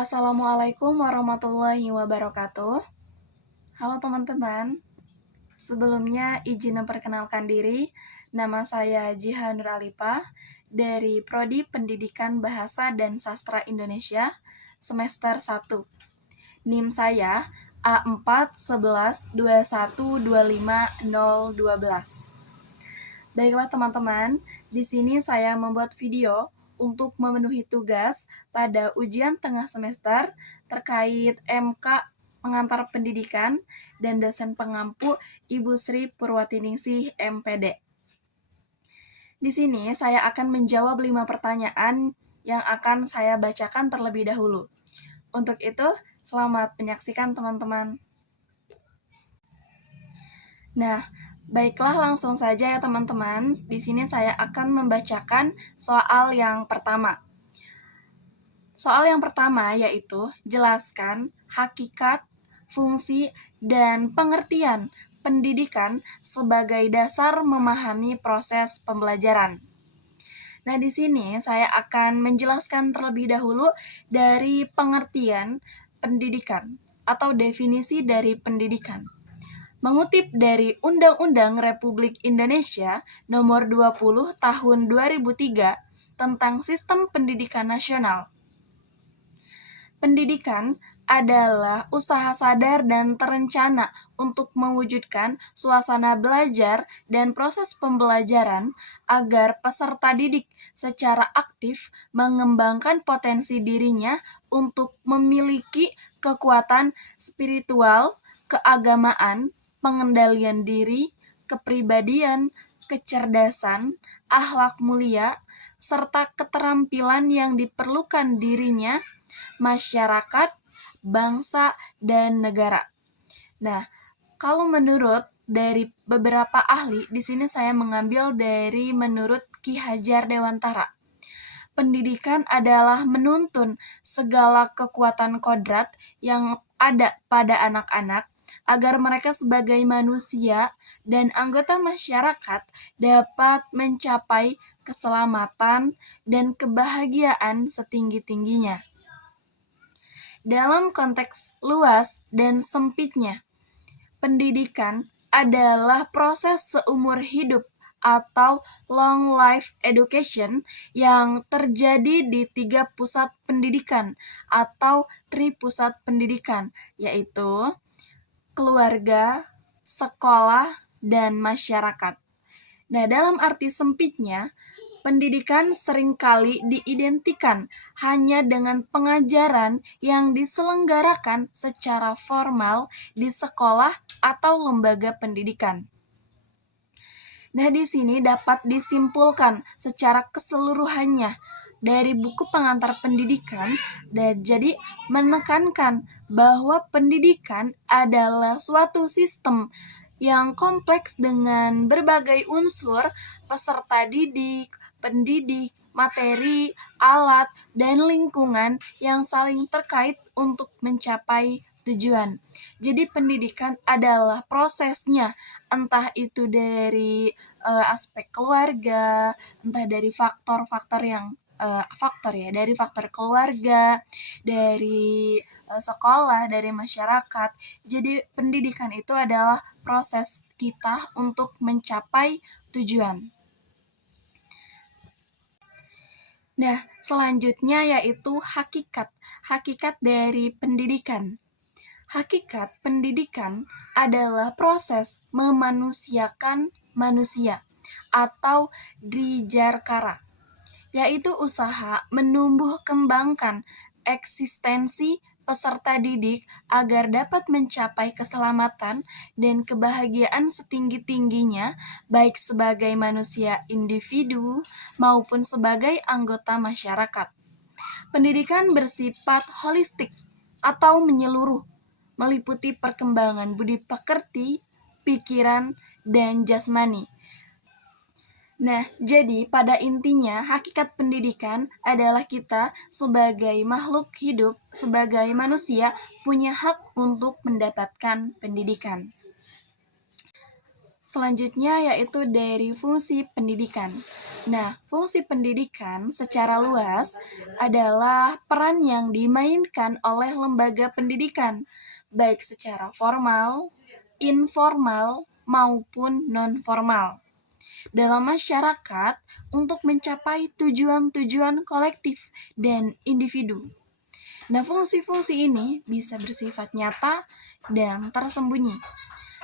Assalamualaikum warahmatullahi wabarakatuh. Halo teman-teman, sebelumnya izin memperkenalkan diri. Nama saya Jiha Nur Alipah dari Prodi Pendidikan Bahasa dan Sastra Indonesia semester 1. NIM saya A41121250012. Baiklah teman-teman, di sini saya membuat video untuk memenuhi tugas pada ujian tengah semester terkait MK Pengantar Pendidikan dan dosen pengampu Ibu Sri Purwatiningsih MPD. Di sini saya akan menjawab 5 pertanyaan yang akan saya bacakan terlebih dahulu. Untuk itu, selamat menyaksikan teman-teman. Nah, baiklah langsung saja ya teman-teman. Di sini saya akan membacakan soal yang pertama. Soal yang pertama yaitu jelaskan hakikat, fungsi, dan pengertian pendidikan sebagai dasar memahami proses pembelajaran. Nah, di sini saya akan menjelaskan terlebih dahulu dari pengertian pendidikan atau definisi dari pendidikan. Mengutip dari Undang-Undang Republik Indonesia Nomor 20 Tahun 2003 tentang Sistem Pendidikan Nasional. Pendidikan adalah usaha sadar dan terencana untuk mewujudkan suasana belajar dan proses pembelajaran agar peserta didik secara aktif mengembangkan potensi dirinya untuk memiliki kekuatan spiritual, keagamaan, pengendalian diri, kepribadian, kecerdasan, akhlak mulia, serta keterampilan yang diperlukan dirinya, masyarakat, bangsa, dan negara. Nah, kalau menurut dari beberapa ahli, di sini saya mengambil dari menurut Ki Hajar Dewantara. Pendidikan adalah menuntun segala kekuatan kodrat yang ada pada anak-anak agar mereka sebagai manusia dan anggota masyarakat dapat mencapai keselamatan dan kebahagiaan setinggi-tingginya. Dalam konteks luas dan sempitnya, pendidikan adalah proses seumur hidup atau long life education yang terjadi di 3 pusat pendidikan atau tripusat pendidikan, yaitu keluarga, sekolah, dan masyarakat. Nah, dalam arti sempitnya, pendidikan seringkali diidentikan hanya dengan pengajaran yang diselenggarakan secara formal di sekolah atau lembaga pendidikan. Nah, di sini dapat disimpulkan secara keseluruhannya dari buku pengantar pendidikan dan jadi menekankan bahwa pendidikan adalah suatu sistem yang kompleks dengan berbagai unsur peserta didik, pendidik, materi, alat, dan lingkungan yang saling terkait untuk mencapai tujuan. Jadi pendidikan adalah prosesnya, entah itu dari aspek keluarga, entah dari faktor-faktor yang dari faktor keluarga, dari sekolah, dari masyarakat. Jadi pendidikan itu adalah proses kita untuk mencapai tujuan. Nah, selanjutnya yaitu hakikat dari pendidikan. Hakikat pendidikan adalah proses memanusiakan manusia atau drijarkara, yaitu usaha menumbuh kembangkan eksistensi peserta didik agar dapat mencapai keselamatan dan kebahagiaan setinggi-tingginya, baik sebagai manusia individu maupun sebagai anggota masyarakat. Pendidikan bersifat holistik atau menyeluruh, meliputi perkembangan budi pekerti, pikiran, dan jasmani. Nah, jadi pada intinya hakikat pendidikan adalah kita sebagai makhluk hidup, sebagai manusia punya hak untuk mendapatkan pendidikan. Selanjutnya yaitu dari fungsi pendidikan. Nah, fungsi pendidikan secara luas adalah peran yang dimainkan oleh lembaga pendidikan, baik secara formal, informal, maupun non-formal, dalam masyarakat untuk mencapai tujuan-tujuan kolektif dan individu. Nah, fungsi-fungsi ini bisa bersifat nyata dan tersembunyi.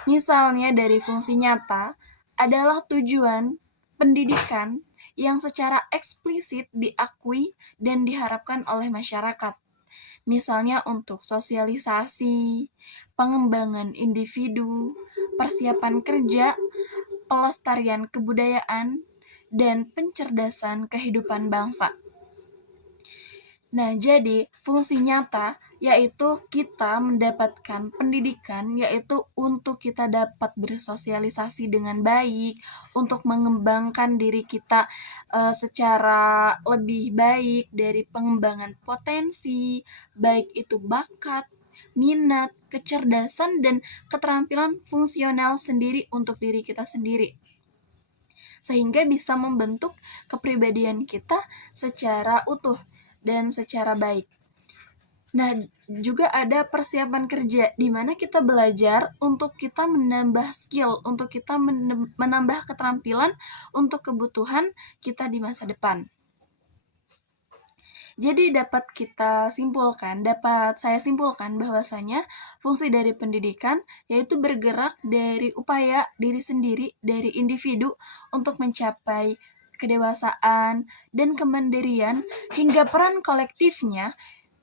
Misalnya dari fungsi nyata adalah tujuan pendidikan yang secara eksplisit diakui dan diharapkan oleh masyarakat. Misalnya untuk sosialisasi, pengembangan individu, persiapan kerja, pelestarian kebudayaan, dan pencerdasan kehidupan bangsa. Nah, jadi fungsi nyata yaitu kita mendapatkan pendidikan, yaitu untuk kita dapat bersosialisasi dengan baik, untuk mengembangkan diri kita secara lebih baik dari pengembangan potensi, baik itu bakat, minat, kecerdasan, dan keterampilan fungsional sendiri untuk diri kita sendiri. Sehingga bisa membentuk kepribadian kita secara utuh dan secara baik. Nah, juga ada persiapan kerja di mana kita belajar untuk kita menambah skill, untuk kita menambah keterampilan untuk kebutuhan kita di masa depan. Jadi dapat saya simpulkan bahwasanya fungsi dari pendidikan yaitu bergerak dari upaya diri sendiri, dari individu untuk mencapai kedewasaan dan kemandirian hingga peran kolektifnya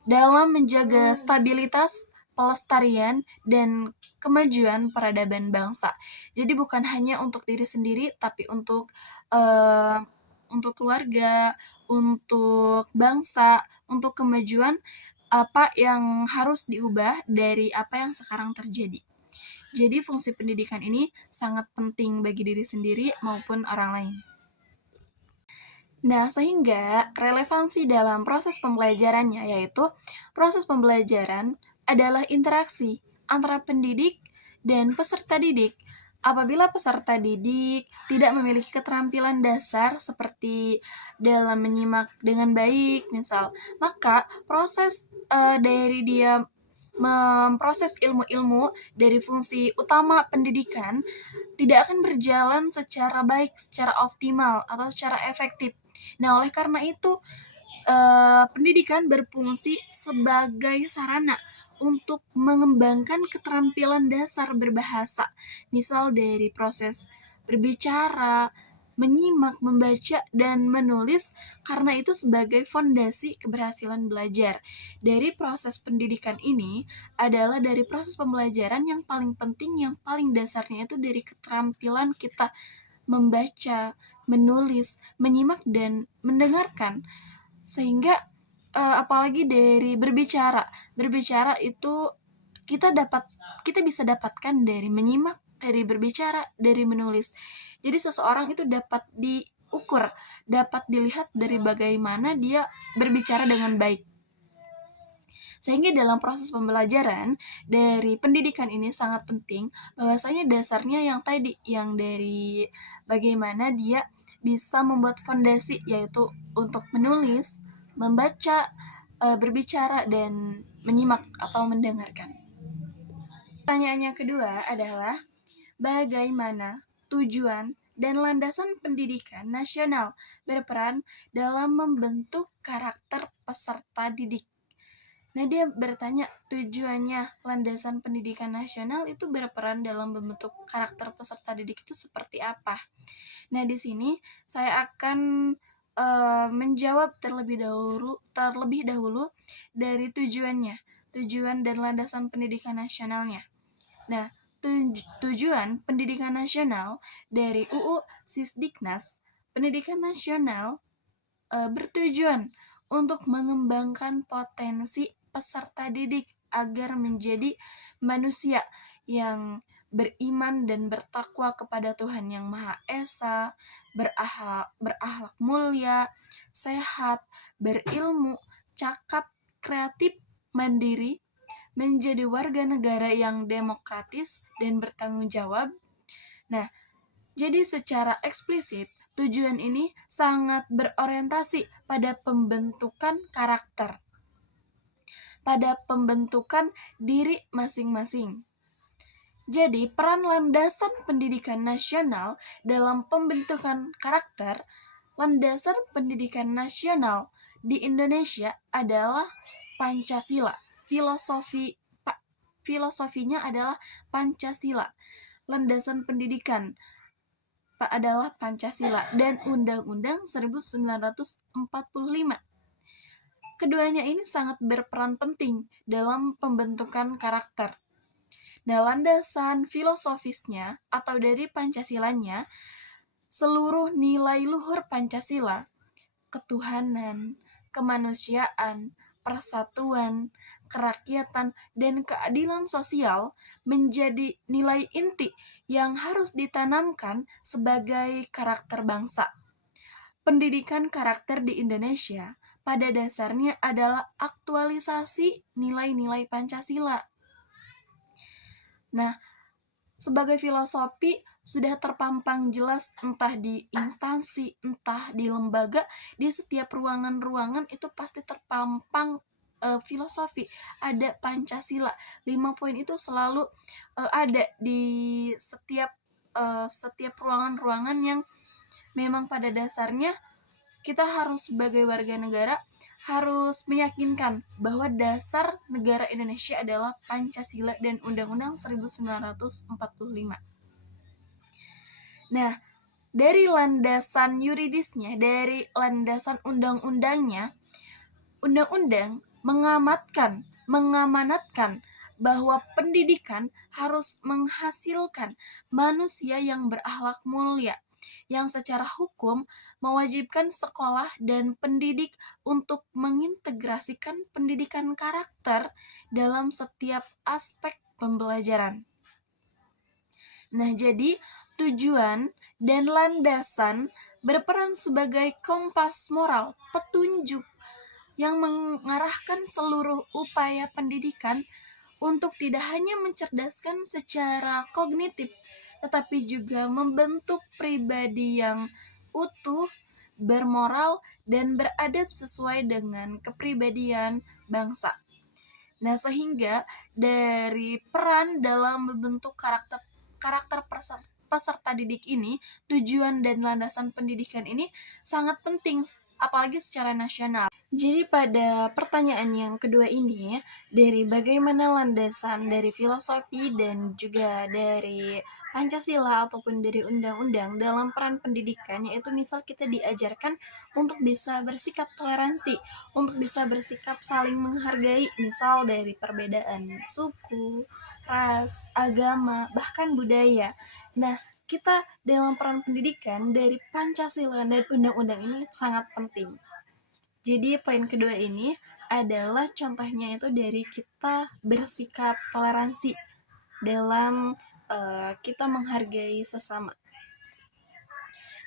dalam menjaga stabilitas, pelestarian, dan kemajuan peradaban bangsa. Jadi bukan hanya untuk diri sendiri, tapi untuk keluarga, untuk bangsa, untuk kemajuan apa yang harus diubah dari apa yang sekarang terjadi. Jadi fungsi pendidikan ini sangat penting bagi diri sendiri maupun orang lain. Nah, sehingga relevansi dalam proses pembelajarannya, yaitu proses pembelajaran adalah interaksi antara pendidik dan peserta didik. Apabila peserta didik tidak memiliki keterampilan dasar seperti dalam menyimak dengan baik, misal, maka proses dari dia memproses ilmu-ilmu dari fungsi utama pendidikan tidak akan berjalan secara baik, secara optimal, atau secara efektif. Nah, oleh karena itu, pendidikan berfungsi sebagai sarana untuk mengembangkan keterampilan dasar berbahasa, misal dari proses berbicara, menyimak, membaca, dan menulis, karena itu sebagai fondasi keberhasilan belajar. Dari proses pendidikan ini adalah dari proses pembelajaran yang paling penting, yang paling dasarnya itu dari keterampilan kita membaca, menulis, menyimak, dan mendengarkan. Sehingga apalagi dari berbicara. Berbicara itu kita bisa dapatkan dari menyimak, dari berbicara, dari menulis. Jadi seseorang itu dapat diukur, dapat dilihat dari bagaimana dia berbicara dengan baik. Sehingga dalam proses pembelajaran dari pendidikan ini sangat penting bahwasanya dasarnya yang tadi, yang dari bagaimana dia bisa membuat fondasi, yaitu untuk menulis, membaca, berbicara, dan menyimak atau mendengarkan. Pertanyaan yang kedua adalah bagaimana tujuan dan landasan pendidikan nasional berperan dalam membentuk karakter peserta didik. Nah, dia bertanya tujuannya landasan pendidikan nasional itu berperan dalam membentuk karakter peserta didik itu seperti apa. Nah, di sini saya akan menjawab terlebih dahulu dari tujuan dan landasan pendidikan nasionalnya. Nah, tujuan pendidikan nasional dari UU Sisdiknas, pendidikan nasional bertujuan untuk mengembangkan potensi peserta didik agar menjadi manusia yang beriman dan bertakwa kepada Tuhan Yang Maha Esa, berakhlak mulia, sehat, berilmu, cakap, kreatif, mandiri, menjadi warga negara yang demokratis dan bertanggung jawab. Nah, jadi secara eksplisit, Tujuan ini sangat berorientasi pada pembentukan karakter, pada pembentukan diri masing-masing. Jadi, peran landasan pendidikan nasional dalam pembentukan karakter, landasan pendidikan nasional di Indonesia adalah Pancasila. Filosofinya adalah Pancasila. Landasan pendidikan adalah Pancasila dan Undang-Undang 1945. Keduanya ini sangat berperan penting dalam pembentukan karakter. Nah, landasan filosofisnya atau dari Pancasilanya, seluruh nilai luhur Pancasila, ketuhanan, kemanusiaan, persatuan, kerakyatan, dan keadilan sosial menjadi nilai inti yang harus ditanamkan sebagai karakter bangsa. Pendidikan karakter di Indonesia pada dasarnya adalah aktualisasi nilai-nilai Pancasila. Nah, sebagai filosofi sudah terpampang jelas entah di instansi, entah di lembaga, di setiap ruangan-ruangan itu pasti terpampang filosofi, ada Pancasila. 5 poin itu selalu ada di setiap ruangan-ruangan yang memang pada dasarnya kita harus sebagai warga negara harus meyakinkan bahwa dasar negara Indonesia adalah Pancasila dan Undang-Undang 1945. Nah, dari landasan yuridisnya, dari landasan undang-undangnya, undang-undang mengamanatkan bahwa pendidikan harus menghasilkan manusia yang berakhlak mulia, yang secara hukum mewajibkan sekolah dan pendidik untuk mengintegrasikan pendidikan karakter dalam setiap aspek pembelajaran. Nah, jadi tujuan dan landasan berperan sebagai kompas moral, petunjuk yang mengarahkan seluruh upaya pendidikan untuk tidak hanya mencerdaskan secara kognitif, tetapi juga membentuk pribadi yang utuh, bermoral, dan beradab sesuai dengan kepribadian bangsa. Nah, sehingga dari peran dalam membentuk karakter peserta didik ini, tujuan dan landasan pendidikan ini sangat penting, apalagi secara nasional. Jadi pada pertanyaan yang kedua ini, dari bagaimana landasan dari filosofi dan juga dari Pancasila ataupun dari undang-undang dalam peran pendidikan, yaitu misal kita diajarkan untuk bisa bersikap toleransi, untuk bisa bersikap saling menghargai, misal dari perbedaan suku, ras, agama, bahkan budaya. Nah, kita dalam peran pendidikan dari Pancasila dan undang-undang ini sangat penting. Jadi poin kedua ini adalah contohnya itu dari kita bersikap toleransi dalam kita menghargai sesama.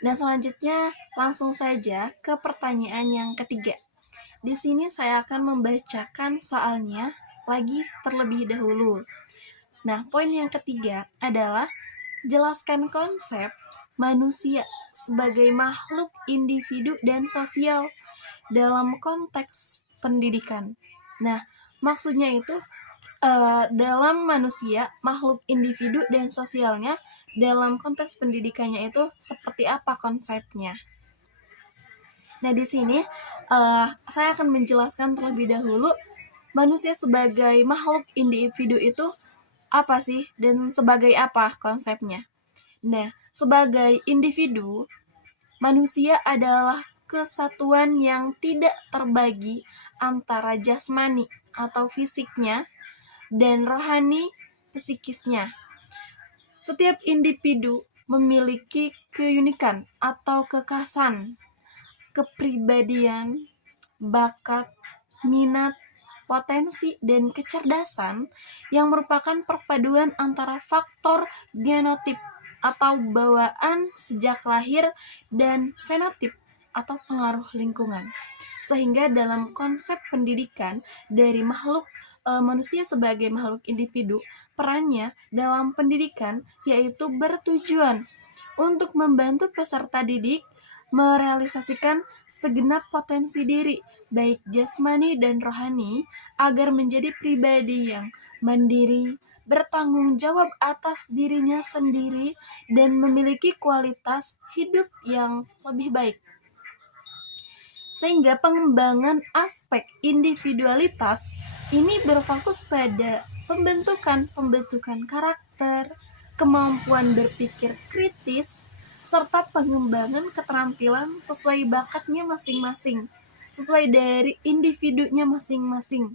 Dan selanjutnya langsung saja ke pertanyaan yang ketiga. Di sini saya akan membacakan soalnya lagi terlebih dahulu. Nah, poin yang ketiga adalah jelaskan konsep manusia sebagai makhluk individu dan sosial dalam konteks pendidikan. Nah, maksudnya itu dalam manusia, makhluk individu dan sosialnya dalam konteks pendidikannya itu seperti apa konsepnya. Nah, di sini saya akan menjelaskan terlebih dahulu manusia sebagai makhluk individu itu apa sih dan sebagai apa konsepnya. Nah, sebagai individu, manusia adalah kesatuan yang tidak terbagi antara jasmani atau fisiknya dan rohani psikisnya. Setiap individu memiliki keunikan atau kekhasan, kepribadian, bakat, minat, potensi, dan kecerdasan yang merupakan perpaduan antara faktor genotip atau bawaan sejak lahir dan fenotip atau pengaruh lingkungan. Sehingga dalam konsep pendidikan dari manusia sebagai makhluk individu, perannya dalam pendidikan yaitu bertujuan untuk membantu peserta didik merealisasikan segenap potensi diri, baik jasmani dan rohani, agar menjadi pribadi yang mandiri, bertanggung jawab atas dirinya sendiri, dan memiliki kualitas hidup yang lebih baik. Sehingga pengembangan aspek individualitas ini berfokus pada pembentukan karakter, kemampuan berpikir kritis, serta pengembangan keterampilan sesuai bakatnya masing-masing, sesuai dari individunya masing-masing.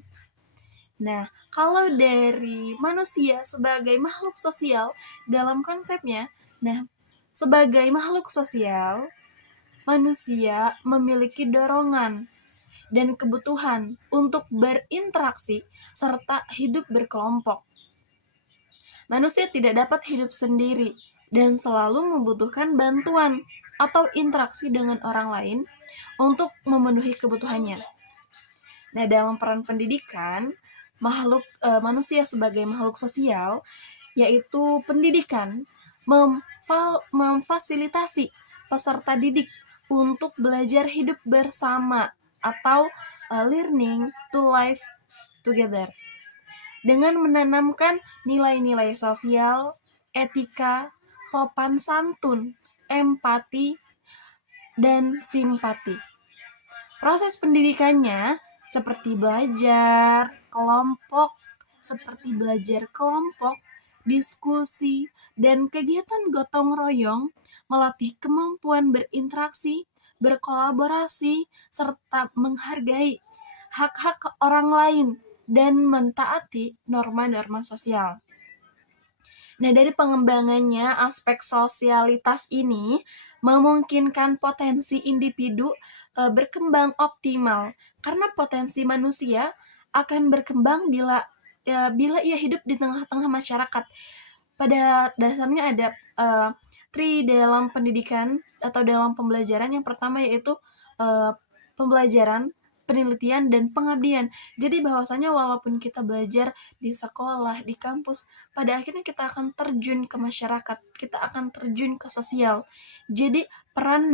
Nah, kalau dari manusia sebagai makhluk sosial dalam konsepnya, sebagai makhluk sosial, manusia memiliki dorongan dan kebutuhan untuk berinteraksi serta hidup berkelompok. Manusia tidak dapat hidup sendiri dan selalu membutuhkan bantuan atau interaksi dengan orang lain untuk memenuhi kebutuhannya. Nah, dalam peran pendidikan, manusia sebagai makhluk sosial, yaitu pendidikan memfasilitasi peserta didik untuk belajar hidup bersama atau learning to live together dengan menanamkan nilai-nilai sosial, etika, sopan santun, empati, dan simpati. Proses pendidikannya seperti belajar kelompok, diskusi, dan kegiatan gotong royong melatih kemampuan berinteraksi, berkolaborasi, serta menghargai hak-hak orang lain dan mentaati norma-norma sosial. Nah, dari pengembangannya, aspek sosialitas ini memungkinkan potensi individu berkembang optimal, karena potensi manusia akan berkembang bila ia hidup di tengah-tengah masyarakat. Pada dasarnya ada tri dalam pendidikan atau dalam pembelajaran. Yang pertama yaitu pembelajaran, penelitian, dan pengabdian. Jadi bahwasanya walaupun kita belajar di sekolah, di kampus, pada akhirnya kita akan terjun ke masyarakat, kita akan terjun ke sosial. Jadi peran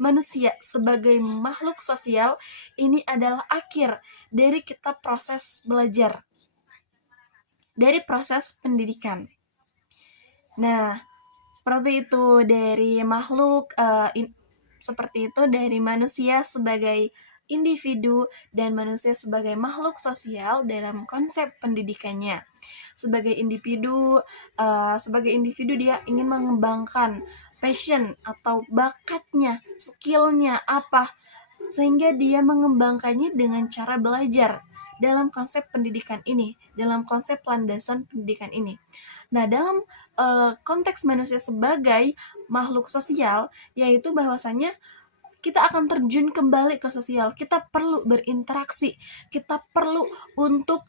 manusia sebagai makhluk sosial ini adalah akhir dari kita proses belajar, dari proses pendidikan. Nah, seperti itu dari dari manusia sebagai individu dan manusia sebagai makhluk sosial dalam konsep pendidikannya. Sebagai individu dia ingin mengembangkan passion atau bakatnya, skillnya apa, sehingga dia mengembangkannya dengan cara belajar dalam konsep pendidikan ini, dalam konsep landasan pendidikan ini. Nah, dalam konteks manusia sebagai makhluk sosial, yaitu bahwasanya kita akan terjun kembali ke sosial. Kita perlu berinteraksi, kita perlu untuk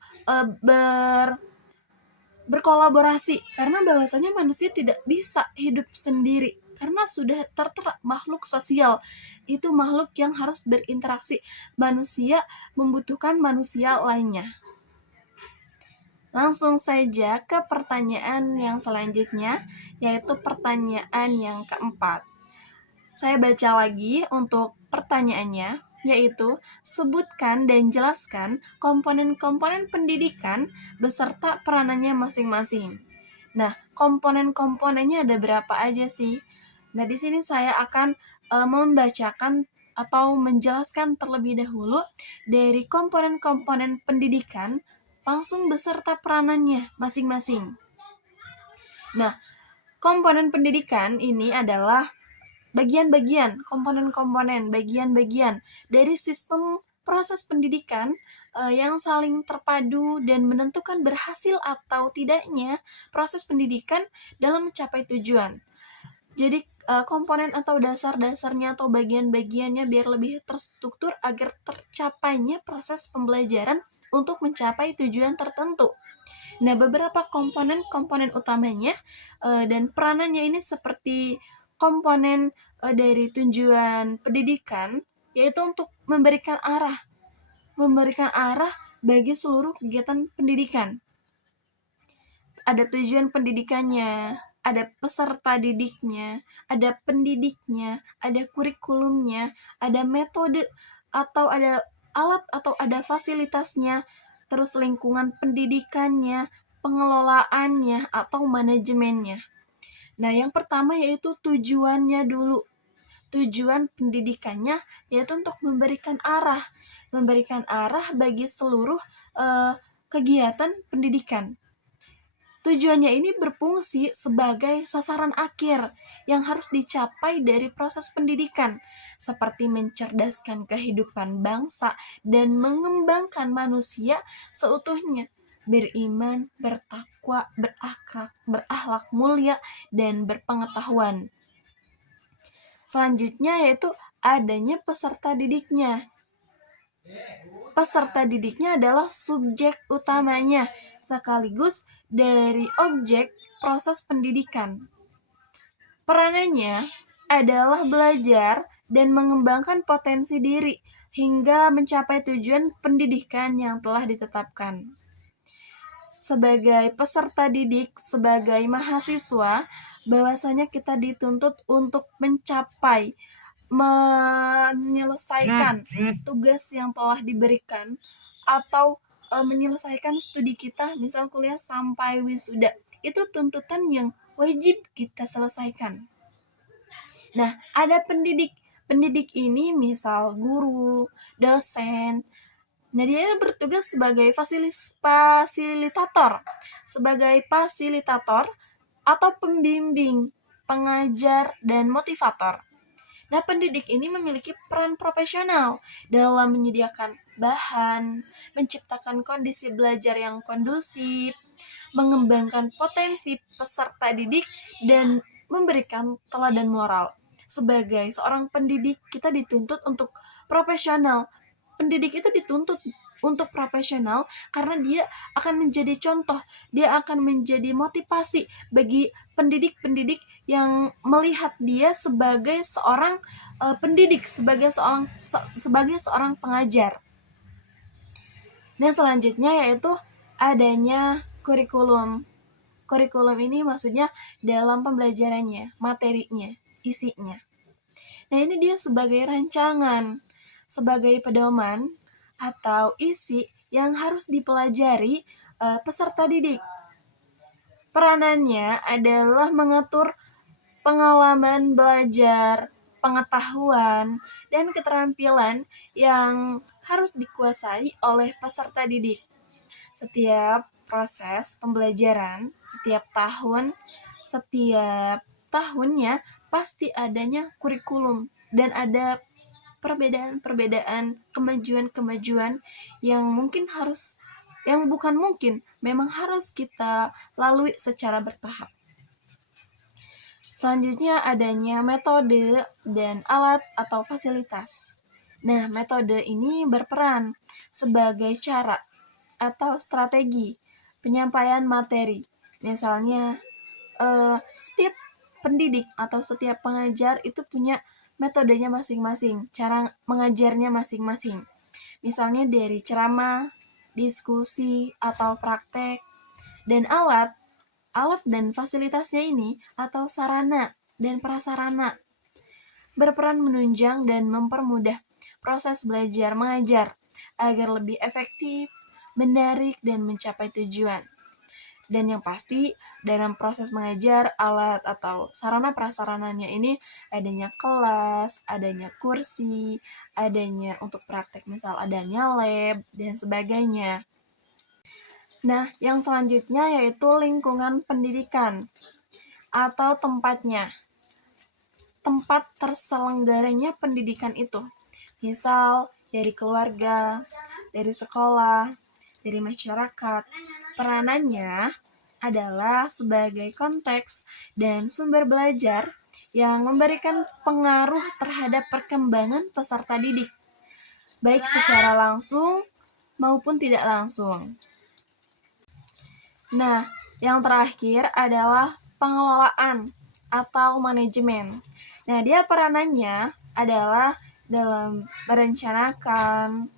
berkolaborasi, karena bahwasanya manusia tidak bisa hidup sendiri, karena sudah tertera makhluk sosial, itu makhluk yang harus berinteraksi. Manusia membutuhkan manusia lainnya. Langsung saja ke pertanyaan yang selanjutnya, yaitu pertanyaan yang keempat. Saya baca lagi untuk pertanyaannya, yaitu sebutkan dan jelaskan komponen-komponen pendidikan beserta peranannya masing-masing. Nah, komponen-komponennya ada berapa aja sih? Nah, di sini saya akan membacakan atau menjelaskan terlebih dahulu dari komponen-komponen pendidikan langsung beserta peranannya masing-masing. Nah, komponen pendidikan ini adalah komponen-komponen, bagian-bagian dari sistem proses pendidikan yang saling terpadu dan menentukan berhasil atau tidaknya proses pendidikan dalam mencapai tujuan. Jadi komponen atau dasar-dasarnya atau bagian-bagiannya biar lebih terstruktur agar tercapainya proses pembelajaran untuk mencapai tujuan tertentu. Nah, beberapa komponen utamanya dan peranannya ini seperti komponen dari tujuan pendidikan, yaitu untuk memberikan arah bagi seluruh kegiatan pendidikan. Ada tujuan pendidikannya, ada peserta didiknya, ada pendidiknya, ada kurikulumnya, ada metode atau ada alat atau ada fasilitasnya, terus lingkungan pendidikannya, pengelolaannya atau manajemennya. Nah, yang pertama yaitu tujuannya dulu. Tujuan pendidikannya yaitu untuk memberikan arah bagi seluruh kegiatan pendidikan. Tujuannya ini berfungsi sebagai sasaran akhir yang harus dicapai dari proses pendidikan, seperti mencerdaskan kehidupan bangsa dan mengembangkan manusia seutuhnya, beriman, bertakwa, berakhlak mulia, dan berpengetahuan. Selanjutnya yaitu adanya peserta didiknya. Peserta didiknya adalah subjek utamanya sekaligus dari objek proses pendidikan. Peranannya adalah belajar dan mengembangkan potensi diri hingga mencapai tujuan pendidikan yang telah ditetapkan. Sebagai peserta didik, sebagai mahasiswa, bahwasanya kita dituntut untuk menyelesaikan tugas yang telah diberikan atau menyelesaikan studi kita, misal kuliah sampai wisuda. Itu tuntutan yang wajib kita selesaikan. Nah, ada pendidik. Pendidik ini misal guru, dosen. Nah, dia bertugas sebagai fasilitator. Sebagai fasilitator atau pembimbing, pengajar, dan motivator. Nah, pendidik ini memiliki peran profesional dalam menyediakan bahan, menciptakan kondisi belajar yang kondusif, mengembangkan potensi peserta didik, dan memberikan teladan moral. Sebagai seorang pendidik, kita dituntut untuk profesional. Pendidik itu dituntut untuk profesional karena dia akan menjadi contoh, dia akan menjadi motivasi bagi pendidik-pendidik yang melihat dia sebagai seorang pendidik, sebagai seorang pengajar. Nah, selanjutnya yaitu adanya kurikulum. Kurikulum ini maksudnya dalam pembelajarannya, materinya, isinya. Nah, ini dia sebagai rancangan, sebagai pedoman atau isi yang harus dipelajari peserta didik. Peranannya adalah mengatur pengalaman belajar, pengetahuan, dan keterampilan yang harus dikuasai oleh peserta didik. Setiap proses pembelajaran, setiap tahunnya pasti adanya kurikulum dan ada perbedaan-perbedaan, kemajuan-kemajuan yang memang harus kita lalui secara bertahap. Selanjutnya adanya metode dan alat atau fasilitas. Nah, metode ini berperan sebagai cara atau strategi penyampaian materi. Misalnya, setiap pendidik atau setiap pengajar itu punya metodenya masing-masing, cara mengajarnya masing-masing. Misalnya dari ceramah, diskusi, atau praktek. Dan alat dan fasilitasnya ini atau sarana dan prasarana berperan menunjang dan mempermudah proses belajar mengajar agar lebih efektif, menarik, dan mencapai tujuan. Dan yang pasti, dalam proses mengajar, alat atau sarana prasarananya ini adanya kelas, adanya kursi, adanya untuk praktek, misal adanya lab, dan sebagainya. Nah, yang selanjutnya yaitu lingkungan pendidikan atau tempatnya. Tempat terselenggaranya pendidikan itu. Misal, dari keluarga, dari sekolah, dari masyarakat. Peranannya adalah sebagai konteks dan sumber belajar yang memberikan pengaruh terhadap perkembangan peserta didik, baik secara langsung maupun tidak langsung. Nah, yang terakhir adalah pengelolaan atau manajemen. Nah, dia peranannya adalah dalam merencanakan,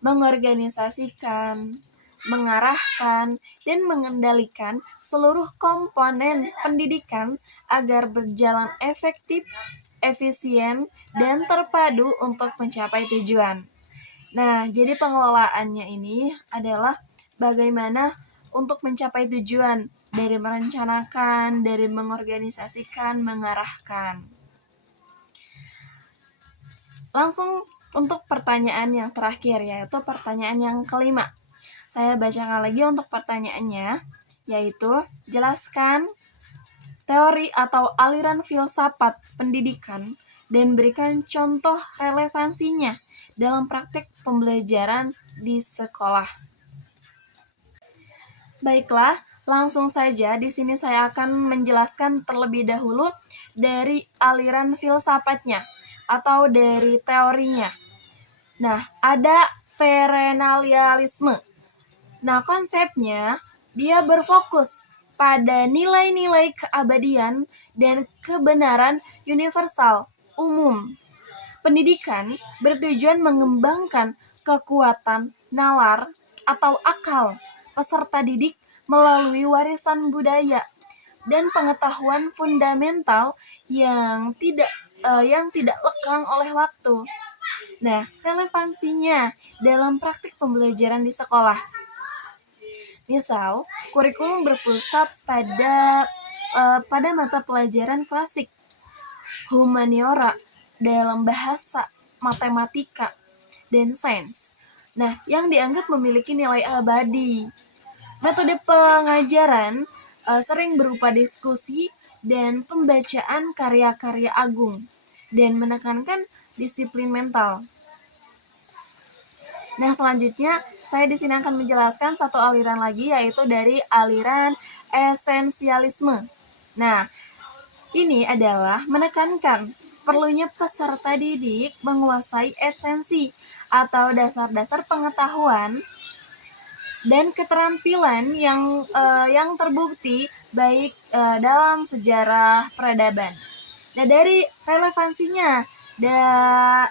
mengorganisasikan, mengarahkan, dan mengendalikan seluruh komponen pendidikan agar berjalan efektif, efisien, dan terpadu untuk mencapai tujuan. Nah, jadi pengelolaannya ini adalah bagaimana untuk mencapai tujuan dari merencanakan, dari mengorganisasikan, mengarahkan. Langsung untuk pertanyaan yang terakhir, yaitu pertanyaan yang kelima. Saya bacakan lagi untuk pertanyaannya, yaitu jelaskan teori atau aliran filsafat pendidikan dan berikan contoh relevansinya dalam praktik pembelajaran di sekolah. Baiklah, langsung saja di sini saya akan menjelaskan terlebih dahulu dari aliran filsafatnya atau dari teorinya. Nah, ada perennialisme. Nah, konsepnya dia berfokus pada nilai-nilai keabadian dan kebenaran universal umum. Pendidikan bertujuan mengembangkan kekuatan nalar atau akal peserta didik melalui warisan budaya dan pengetahuan fundamental yang tidak lekang oleh waktu. Nah, relevansinya dalam praktik pembelajaran di sekolah. Misal, kurikulum berpusat pada mata pelajaran klasik, humaniora dalam bahasa, matematika, dan sains. Nah, yang dianggap memiliki nilai abadi. Metode pengajaran sering berupa diskusi dan pembacaan karya-karya agung dan menekankan disiplin mental. Nah, selanjutnya saya di sini akan menjelaskan satu aliran lagi, yaitu dari aliran esensialisme. Nah, ini adalah menekankan perlunya peserta didik menguasai esensi atau dasar-dasar pengetahuan dan keterampilan yang terbukti baik dalam sejarah peradaban. Nah, dari relevansinya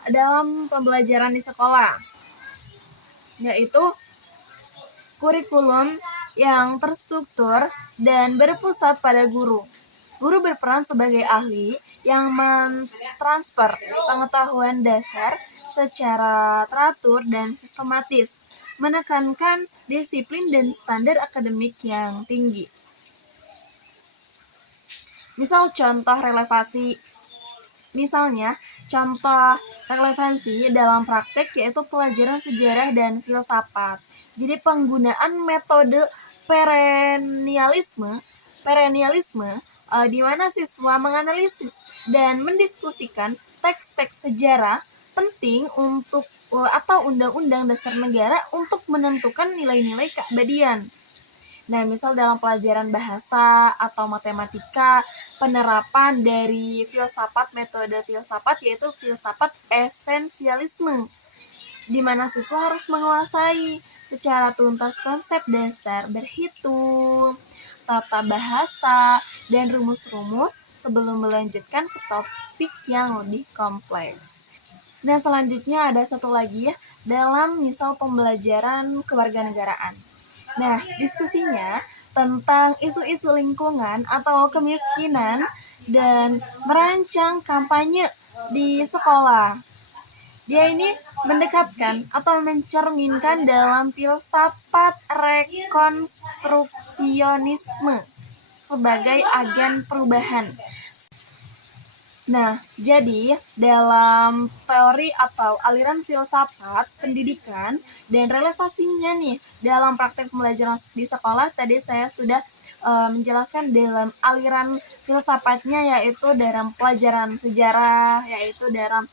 dalam pembelajaran di sekolah, yaitu kurikulum yang terstruktur dan berpusat pada guru. Guru berperan sebagai ahli yang mentransfer pengetahuan dasar secara teratur dan sistematis, menekankan disiplin dan standar akademik yang tinggi. Misalnya, contoh relevansi dalam praktek yaitu pelajaran sejarah dan filsafat. Jadi penggunaan metode perennialisme di mana siswa menganalisis dan mendiskusikan teks-teks sejarah penting atau undang-undang dasar negara untuk menentukan nilai-nilai keabadian. Nah, misal dalam pelajaran bahasa atau matematika, penerapan dari metode filsafat yaitu filsafat esensialisme, di mana siswa harus menguasai secara tuntas konsep dasar berhitung, tata bahasa, dan rumus-rumus sebelum melanjutkan ke topik yang lebih kompleks. Nah, selanjutnya ada satu lagi ya, dalam misal pembelajaran kewarganegaraan. Nah, diskusinya tentang isu-isu lingkungan atau kemiskinan dan merancang kampanye di sekolah. Dia ini mendekatkan atau mencerminkan dalam filsafat rekonstruksionisme sebagai agen perubahan. Nah, jadi dalam teori atau aliran filsafat pendidikan dan relevansinya nih dalam praktek pembelajaran di sekolah, tadi saya sudah menjelaskan dalam aliran filsafatnya, yaitu dalam pelajaran sejarah, yaitu dalam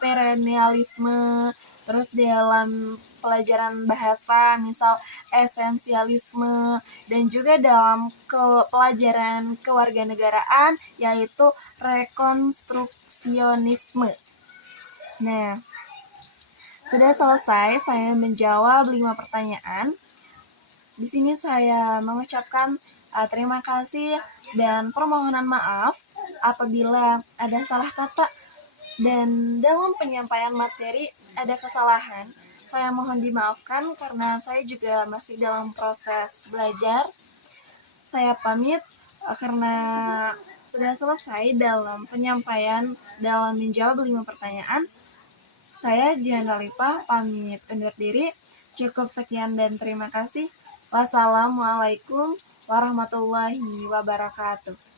perennialisme, terus dalam pelajaran bahasa misal esensialisme, dan juga dalam pelajaran kewarganegaraan yaitu rekonstruksionisme. Nah, sudah selesai saya menjawab 5 pertanyaan. Di sini saya mengucapkan terima kasih dan permohonan maaf apabila ada salah kata dan dalam penyampaian materi ada kesalahan. Saya mohon dimaafkan karena saya juga masih dalam proses belajar. Saya pamit karena sudah selesai dalam penyampaian dalam menjawab 5 pertanyaan. Saya Jihan Lipah pamit undur diri. Cukup sekian dan terima kasih. Wassalamualaikum warahmatullahi wabarakatuh.